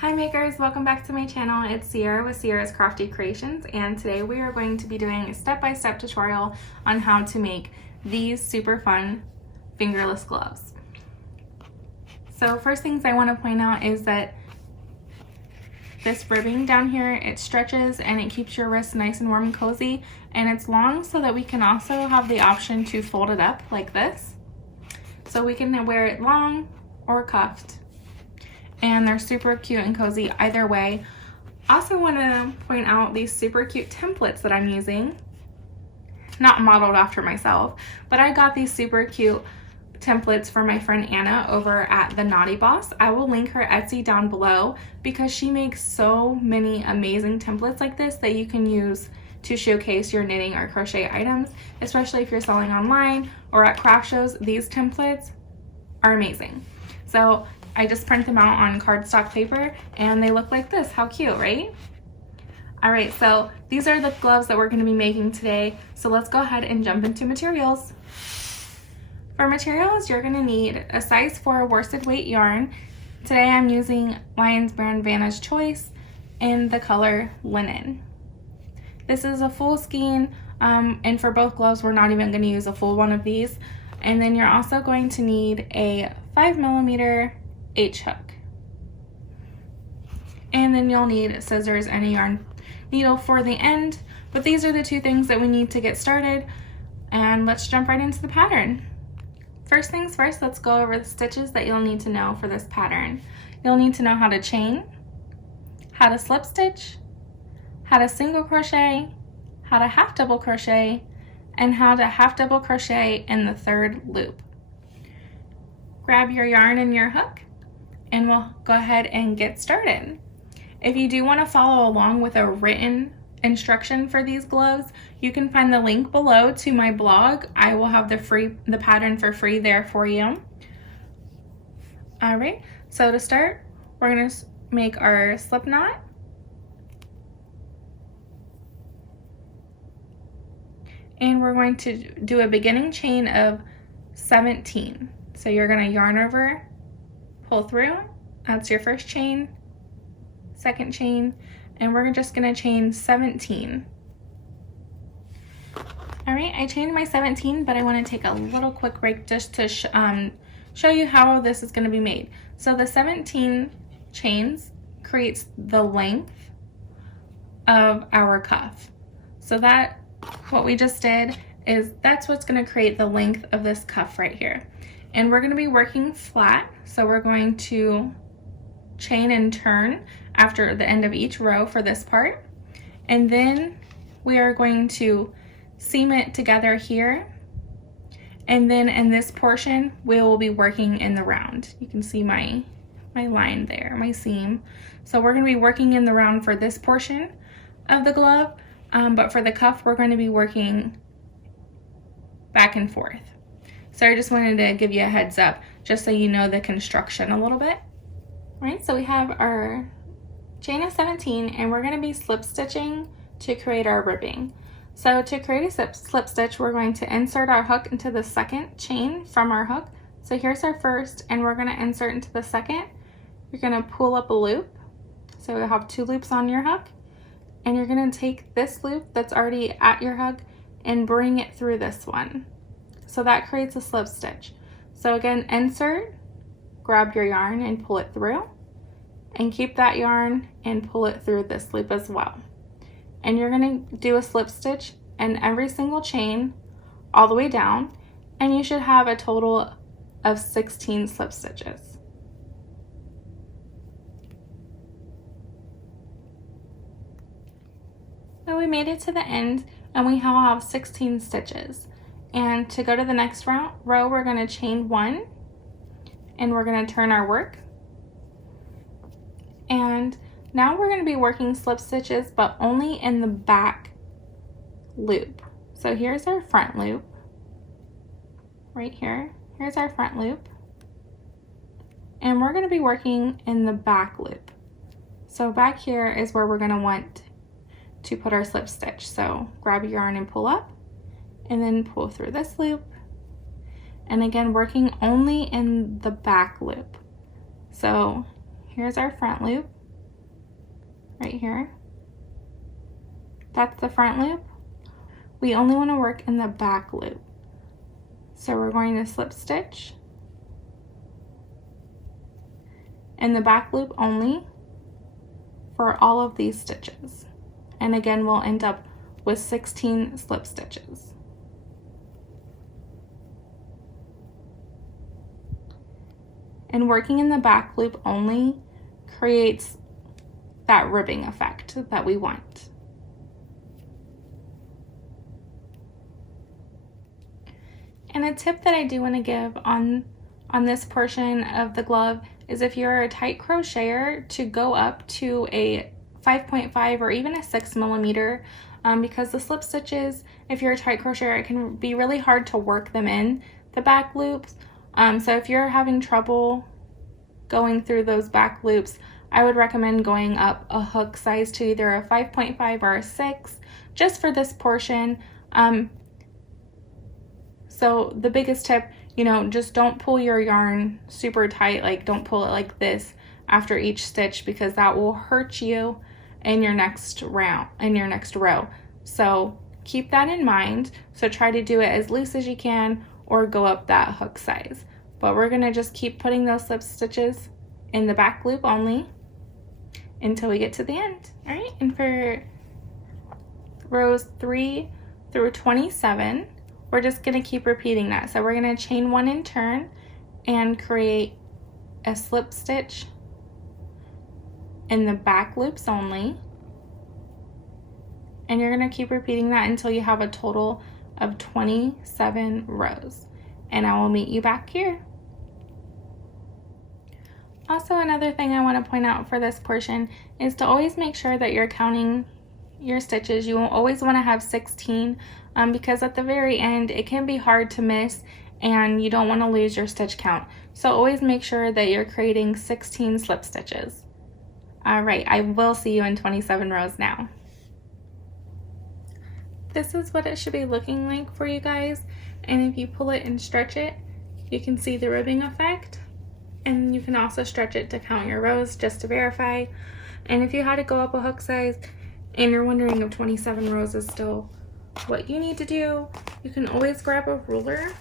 Hi makers, welcome back to my channel. It's Sierra with Sierra's Crafty Creations, and today we are going to be doing a step-by-step tutorial on how to make these super fun fingerless gloves. So first things I want to point out is that this ribbing down here, it stretches and it keeps your wrists nice and warm and cozy, and it's long so that we can also have the option to fold it up like this. So we can wear it long or cuffed. And they're super cute and cozy either way. Also want to point out these super cute templates that I'm using. Not modeled after myself, but I got these super cute templates from my friend Anna over at The Naughty Boss. I will link her Etsy down below because she makes so many amazing templates like this that you can use to showcase your knitting or crochet items, especially if you're selling online or at craft shows. These templates are amazing. So I just print them out on cardstock paper and they look like this. How cute, right? All right, so these are the gloves that we're going to be making today. So let's go ahead and jump into materials. For materials, you're going to need a size 4 worsted weight yarn. Today I'm using Lion's Brand Vanna's Choice in the color Linen. This is a full skein, and for both gloves we're not even going to use a full one of these. And then you're also going to need a 5mm H hook, and then you'll need scissors and a yarn needle for the end. But these are the two things that we need to get started, and let's jump right into the pattern. First things first, let's go over the stitches that you'll need to know for this pattern. You'll need to know how to chain, how to slip stitch, how to single crochet, how to half double crochet, and how to half double crochet in the third loop. Grab your yarn and your hook, and we'll go ahead and get started. If you do want to follow along with a written instruction for these gloves, you can find the link below to my blog. I will have the pattern for free there for you. All right, so to start, we're going to make our slip knot. And we're going to do a beginning chain of 17. So you're going to yarn over, pull through, that's your first chain, second chain, and we're just going to chain 17. All right, I chained my 17, but I want to take a little quick break just to show you how this is going to be made. So the 17 chains creates the length of our cuff. So that, what we just did, is that's what's going to create the length of this cuff right here. And we're going to be working flat, so we're going to chain and turn after the end of each row for this part, and then we are going to seam it together here, and then in this portion we will be working in the round. You can see my line there, my seam. So we're going to be working in the round for this portion of the glove, but for the cuff we're going to be working back and forth. So I just wanted to give you a heads up just so you know the construction a little bit. All right, so we have our chain of 17 and we're going to be slip stitching to create our ribbing. So to create a slip stitch, we're going to insert our hook into the second chain from our hook. So here's our first, and we're going to insert into the second. You're going to pull up a loop. So you'll have 2 loops on your hook, and you're going to take this loop that's already at your hook and bring it through this one. So that creates a slip stitch. So again, insert, grab your yarn and pull it through, and keep that yarn and pull it through this loop as well. And you're going to do a slip stitch in every single chain all the way down, and you should have a total of 16 slip stitches. So we made it to the end and we now have 16 stitches. And to go to the next row, we're going to chain 1 and we're going to turn our work. And now we're going to be working slip stitches, but only in the back loop. So here's our front loop right here. Here's our front loop. And we're going to be working in the back loop. So back here is where we're going to want to put our slip stitch. So grab your yarn and pull up, and then pull through this loop, and again working only in the back loop. So here's our front loop, right here. That's the front loop. We only want to work in the back loop. So we're going to slip stitch in the back loop only for all of these stitches. And again, we'll end up with 16 slip stitches. And working in the back loop only creates that ribbing effect that we want. And a tip that I do want to give on this portion of the glove is if you're a tight crocheter, to go up to a 5.5 or even a 6 millimeter, because the slip stitches, if you're a tight crocheter, it can be really hard to work them in the back loops. So if you're having trouble going through those back loops, I would recommend going up a hook size to either a 5.5 or a 6, just for this portion. So the biggest tip, you know, just don't pull your yarn super tight, like don't pull it like this after each stitch, because that will hurt you in your next row. So keep that in mind. So try to do it as loose as you can or go up that hook size. But we're gonna just keep putting those slip stitches in the back loop only until we get to the end. All right, and for rows 3 through 27, we're just gonna keep repeating that. So we're gonna chain 1 and turn and create a slip stitch in the back loops only. And you're gonna keep repeating that until you have a total of 27 rows. And I will meet you back here. Also, another thing I want to point out for this portion is to always make sure that you're counting your stitches. You will always want to have 16, because at the very end it can be hard to miss and you don't want to lose your stitch count. So always make sure that you're creating 16 slip stitches. All right, I will see you in 27 rows now. This is what it should be looking like for you guys. And if you pull it and stretch it, you can see the ribbing effect. And you can also stretch it to count your rows just to verify. And if you had to go up a hook size and you're wondering if 27 rows is still what you need to do, you can always grab a ruler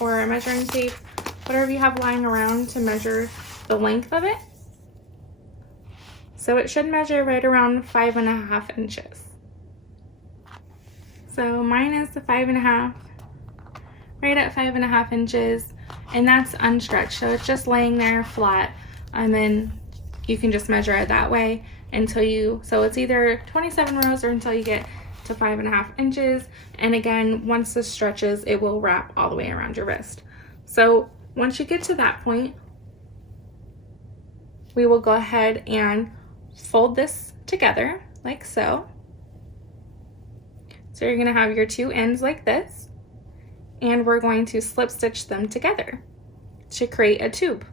or a measuring tape, whatever you have lying around, to measure the length of it. So it should measure right around 5.5 inches. So mine is the 5.5, right at 5.5 inches, and that's unstretched. So it's just laying there flat, and then you can just measure it that way until you, so it's either 27 rows or until you get to 5.5 inches. And again, once this stretches, it will wrap all the way around your wrist. So once you get to that point, we will go ahead and fold this together like so. So you're gonna have your two ends like this, and we're going to slip stitch them together to create a tube.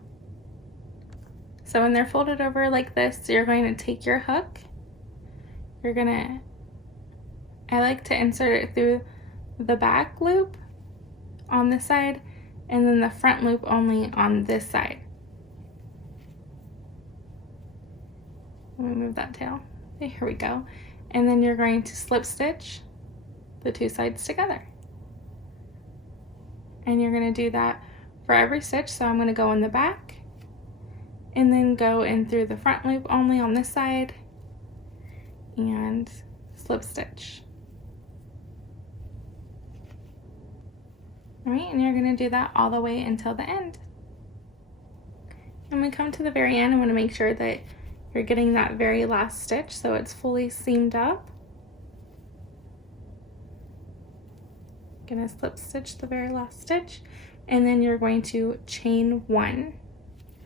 So when they're folded over like this, you're going to take your hook, I like to insert it through the back loop on this side, and then the front loop only on this side. Let me move that tail. Okay, here we go. And then you're going to slip stitch the two sides together. And you're going to do that for every stitch. So I'm going to go in the back and then go in through the front loop only on this side and slip stitch. All right, and you're going to do that all the way until the end. When we come to the very end, I want to make sure that you're getting that very last stitch so it's fully seamed up. Gonna slip stitch the very last stitch, and then you're going to chain 1.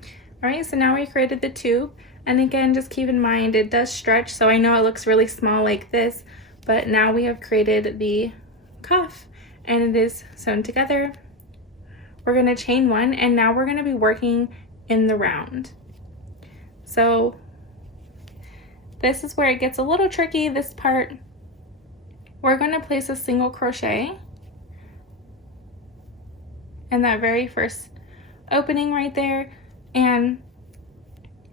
All right, so now we created the tube, and again, just keep in mind it does stretch, so I know it looks really small like this, but now we have created the cuff and it is sewn together. We're gonna chain 1, and now we're gonna be working in the round. So this is where it gets a little tricky, this part. We're going to place a single crochet in that very first opening right there, and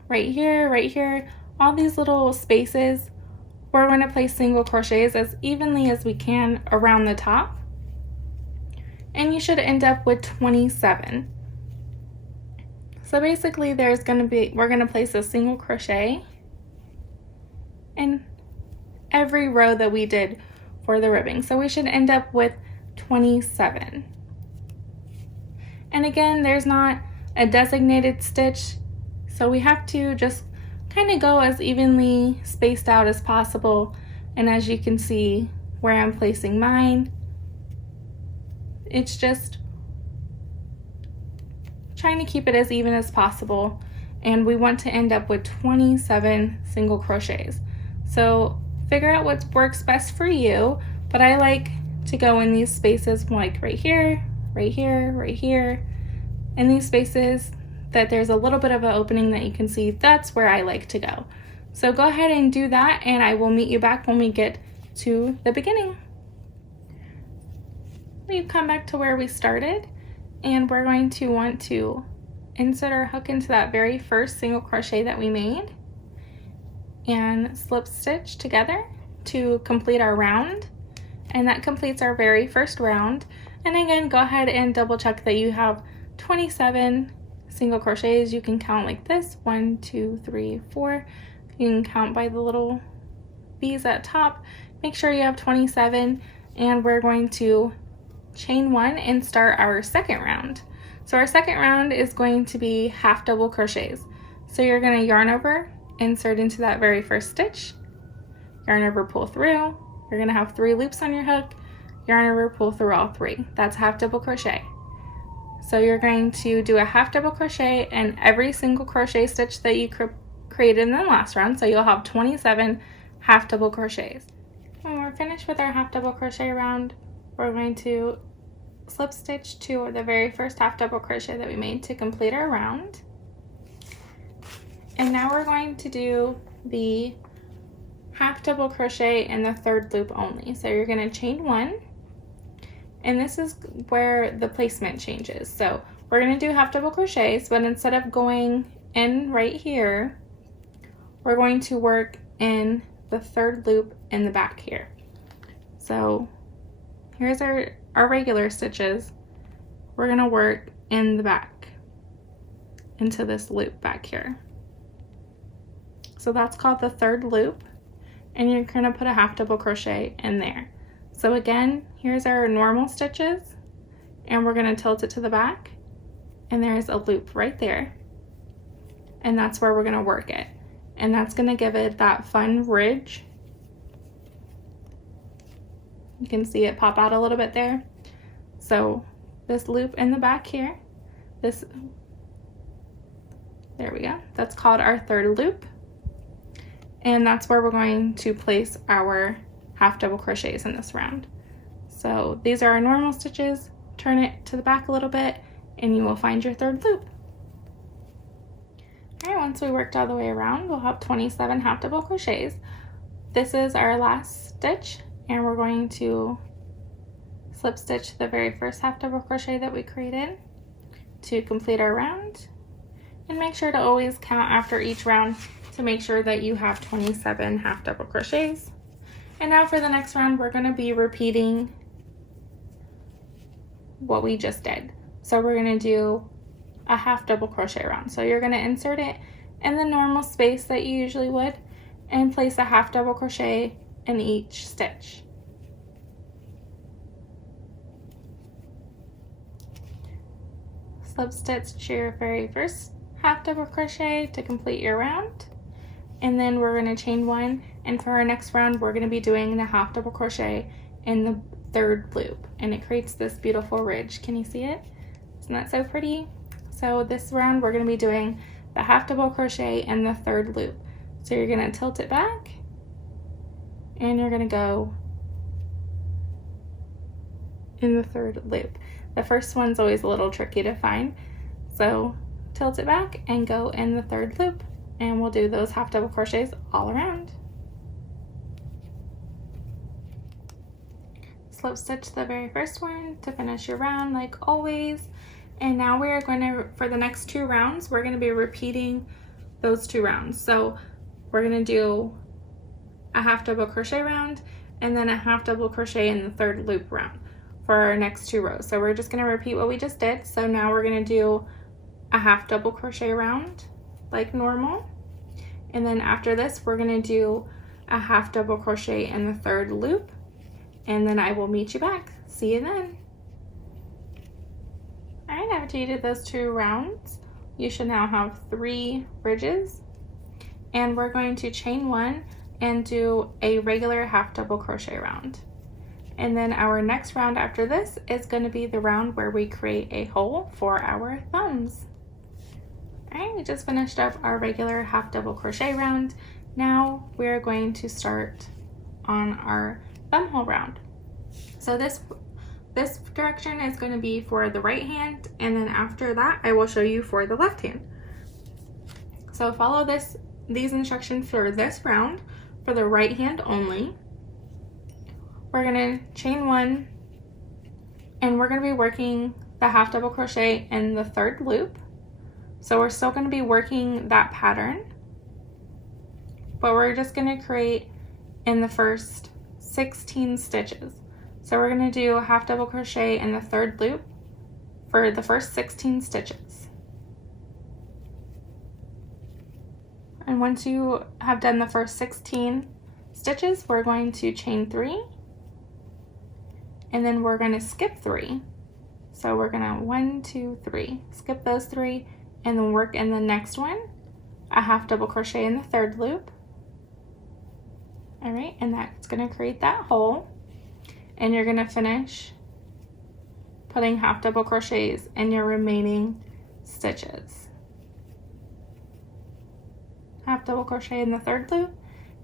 right here, all these little spaces, we're going to place single crochets as evenly as we can around the top. And you should end up with 27. So basically we're going to place a single crochet in every row that we did for the ribbing. So we should end up with 27. And again, there's not a designated stitch, so we have to just kind of go as evenly spaced out as possible. And as you can see where I'm placing mine, it's just trying to keep it as even as possible, and we want to end up with 27 single crochets. So figure out what works best for you, but I like to go in these spaces like right here, right here, right here. In these spaces that there's a little bit of an opening that you can see, that's where I like to go. So go ahead and do that, and I will meet you back when we get to the beginning. We've come back to where we started, and we're going to want to insert our hook into that very first single crochet that we made and slip stitch together to complete our round, and that completes our very first round. And again, go ahead and double check that you have 27 single crochets. You can count like this: 1, 2, 3, 4. You can count by the little bees at top. Make sure you have 27, and we're going to chain 1 and start our second round. So our second round is going to be half double crochets. So you're going to yarn over, insert into that very first stitch, yarn over, pull through. You're going to have 3 loops on your hook, yarn over, pull through all 3. That's half double crochet. So you're going to do a half double crochet in every single crochet stitch that you created in the last round. So you'll have 27 half double crochets. When we're finished with our half double crochet round, we're going to slip stitch to the very first half double crochet that we made to complete our round. And now we're going to do the half double crochet in the third loop only. So you're going to chain 1, and this is where the placement changes. So we're going to do half double crochets, but instead of going in right here, we're going to work in the third loop in the back here. So here's our regular stitches. We're going to work in the back into this loop back here. So that's called the third loop, and you're going to put a half double crochet in there. So again, here's our normal stitches, and we're going to tilt it to the back, and there's a loop right there, and that's where we're going to work it, and that's going to give it that fun ridge. You can see it pop out a little bit there. So this loop in the back here, there we go. That's called our third loop. And that's where we're going to place our half double crochets in this round. So these are our normal stitches. Turn it to the back a little bit, and you will find your third loop. All right, once we worked all the way around, we'll have 27 half double crochets. This is our last stitch, and we're going to slip stitch the very first half double crochet that we created to complete our round. And make sure to always count after each round to make sure that you have 27 half double crochets. And now for the next round, we're going to be repeating what we just did. So we're going to do a half double crochet round. So you're going to insert it in the normal space that you usually would and place a half double crochet in each stitch. Slip stitch your very first half double crochet to complete your round, and then we're going to chain 1, and for our next round we're going to be doing the half double crochet in the third loop, and it creates this beautiful ridge. Can you see it? Isn't that so pretty? So this round we're going to be doing the half double crochet in the third loop. So you're going to tilt it back, and you're going to go in the third loop. The first one's always a little tricky to find, so tilt it back and go in the third loop, and we'll do those half double crochets all around. Slip stitch the very first one to finish your round like always. And now we are going to, for the next 2 rounds, we're going to be repeating those 2 rounds. So we're going to do a half double crochet round and then a half double crochet in the third loop round for our next 2 rows. So we're just going to repeat what we just did. So now we're going to do a half double crochet round like normal, and then after this we're going to do a half double crochet in the third loop, and then I will meet you back. See you then. Alright, after you did those 2 rounds, you should now have 3 ridges, and we're going to chain 1 and do a regular half double crochet round. And then our next round after this is going to be the round where we create a hole for our thumbs. Alright, we just finished up our regular half double crochet round. Now we're going to start on our thumb hole round. So this direction is going to be for the right hand, and then after that I will show you for the left hand. So follow these instructions for this round for the right hand only. We're going to chain 1, and we're going to be working the half double crochet in the third loop. So we're still going to be working that pattern, but we're just going to create in the first 16 stitches. So we're going to do a half double crochet in the third loop for the first 16 stitches. And once you have done the first 16 stitches, we're going to chain 3, and then we're going to skip 3. So we're going to 1, 2, 3, skip those 3, and then work in the next one, a half double crochet in the third loop. All right, and that's going to create that hole, and you're going to finish putting half double crochets in your remaining stitches. Half double crochet in the third loop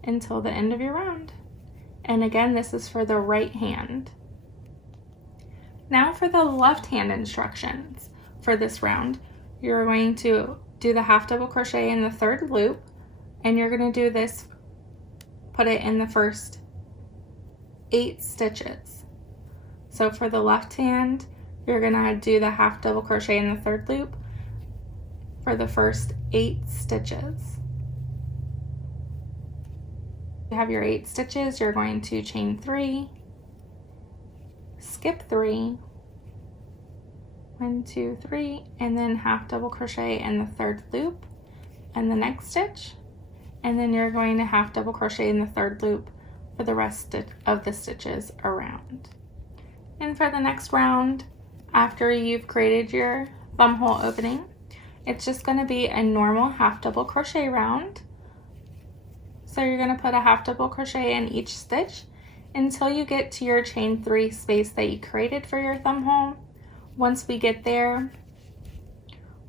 until the end of your round. And again, this is for the right hand. Now for the left hand instructions for this round, you're going to do the half double crochet in the third loop, and you're going to do this, put it in the first 8 stitches. So for the left hand, you're going to do the half double crochet in the third loop for the first 8 stitches. You have your 8 stitches, you're going to chain 3, skip 3, 1, 2, 3, and then half double crochet in the third loop and the next stitch, and then you're going to half double crochet in the third loop for the rest of the stitches around. And for the next round, after you've created your thumb hole opening, it's just going to be a normal half double crochet round. So you're going to put a half double crochet in each stitch until you get to your chain 3 space that you created for your thumb hole. Once we get there,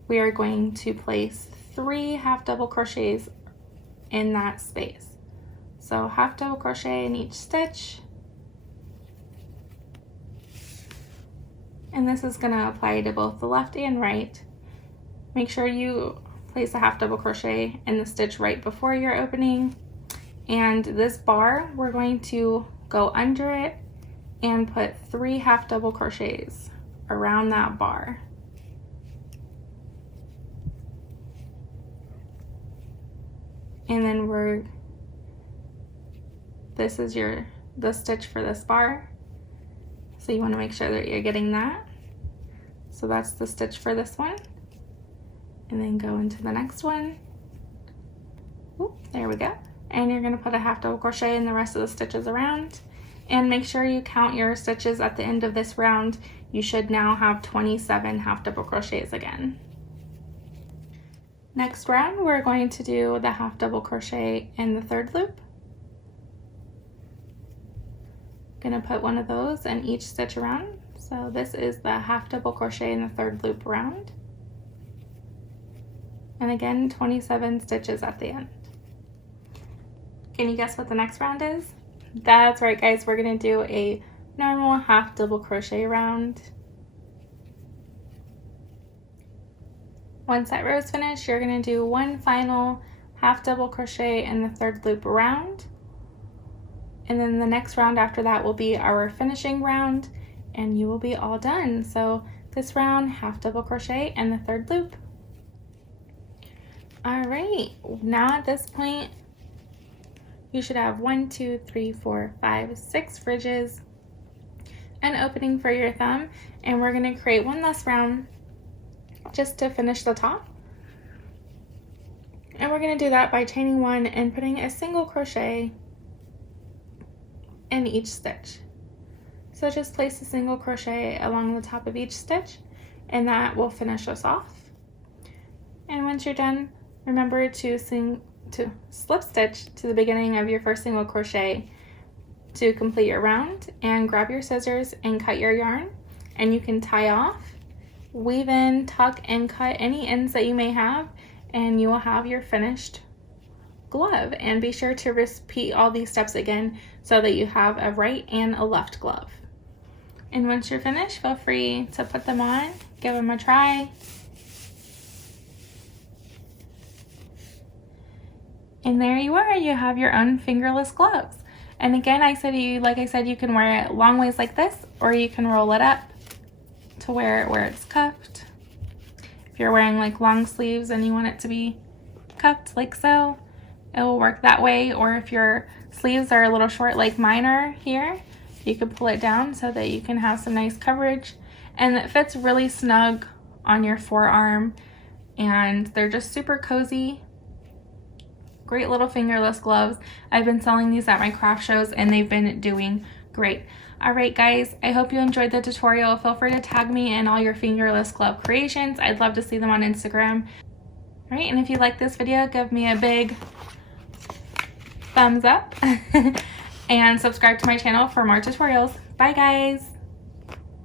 we are going to place 3 half double crochets in that space. So half double crochet in each stitch, and this is going to apply to both the left and right. Make sure you place a half double crochet in the stitch right before your opening, and this bar we're going to go under it and put 3 half double crochets around that bar. And then this is the stitch for this bar, so you want to make sure that you're getting that. So that's the stitch for this one, and then go into the next one. Oop, there we go. And you're going to put a half double crochet in the rest of the stitches around, and make sure you count your stitches at the end of this round. You should now have 27 half double crochets again. Next round, we're going to do the half double crochet in the third loop. Gonna put one of those in each stitch around. So this is the half double crochet in the third loop round. And again, 27 stitches at the end. Can you guess what the next round is? That's right, guys, we're gonna do a normal half double crochet round. Once that row is finished, you're going to do one final half double crochet in the third loop round, and then the next round after that will be our finishing round, and you will be all done. So this round, half double crochet in the third loop. All right, now at this point you should have 1, 2, 3, 4, 5, 6 ridges, an opening for your thumb, and we're going to create one last round just to finish the top. And we're going to do that by chaining 1 and putting a single crochet in each stitch. So just place a single crochet along the top of each stitch, and that will finish us off. And once you're done, remember to slip stitch to the beginning of your first single crochet to complete your round, and grab your scissors and cut your yarn, and you can tie off, weave in, tuck, and cut any ends that you may have, and you will have your finished glove. And be sure to repeat all these steps again so that you have a right and a left glove. And once you're finished, feel free to put them on, give them a try. And there you are, you have your own fingerless gloves. And again, like I said, you can wear it long ways like this, or you can roll it up to wear it where it's cuffed. If you're wearing like long sleeves and you want it to be cuffed like so, it will work that way. Or if your sleeves are a little short like mine are here, you can pull it down so that you can have some nice coverage. And it fits really snug on your forearm, and they're just super cozy. Great little fingerless gloves. I've been selling these at my craft shows and they've been doing great. Alright guys, I hope you enjoyed the tutorial. Feel free to tag me in all your fingerless glove creations. I'd love to see them on Instagram. Alright, and if you like this video, give me a big thumbs up and subscribe to my channel for more tutorials. Bye guys!